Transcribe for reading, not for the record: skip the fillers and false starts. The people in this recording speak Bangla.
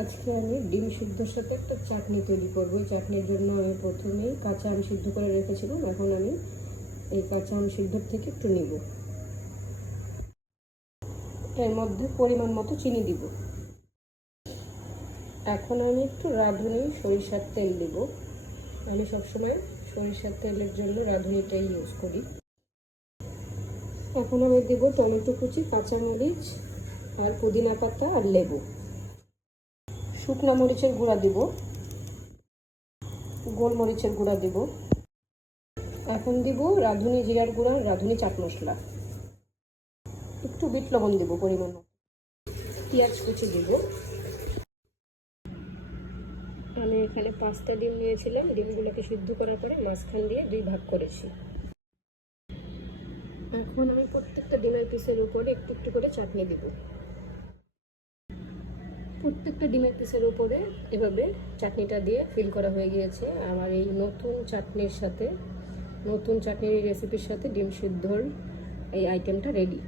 আজকে আমি ডিম সিদ্ধর সাথে একটা চাটনি তৈরি করব। এই চাটনির জন্য আমি প্রথমেই কাঁচা আম সিদ্ধ করে রেখেছিলাম। এখন আমি এই কাঁচা আম সিদ্ধর থেকে একটু নিব। এর মধ্যে পরিমাণ মতো চিনি দিব। এখন আমি একটু রাঁধুনি সরিষার তেল দিব। আমি সবসময় সরিষার তেলের জন্য রাঁধুনিটাই ইউজ করি। এখন আমি দেব টমেটো কুচি, কাঁচামরিচ আর পুদিনা পাতা আর লেবু। শুকনো মরিচের গুঁড়া দিব, গোলমরিচের গুঁড়া দিব। এখন দিব রাঁধুনি জিরার গুঁড়া, রাঁধুনি চাট মশলা, একটু বিট লবণ দেব পরিমাণ মতো, পেঁয়াজ কুচি দিব। আমি এখানে 5টা ডিম নিয়েছিলাম। ডিমগুলোকে সিদ্ধ করার পরে মাঝখান দিয়ে 2 ভাগ করেছি। এখন আমি প্রত্যেকটা ডিমের পিসের উপরে একটু একটু করে চাটনি দিব। প্রত্যেকটা ডিমের পিসের উপরে এভাবে চাটনিটা দিয়ে ফিল করা হয়ে গিয়েছে। আমার এই নতুন চাটনির সাথে, নতুন চাটনির রেসিপির সাথে ডিম সিদ্ধর এই আইটেমটা রেডি।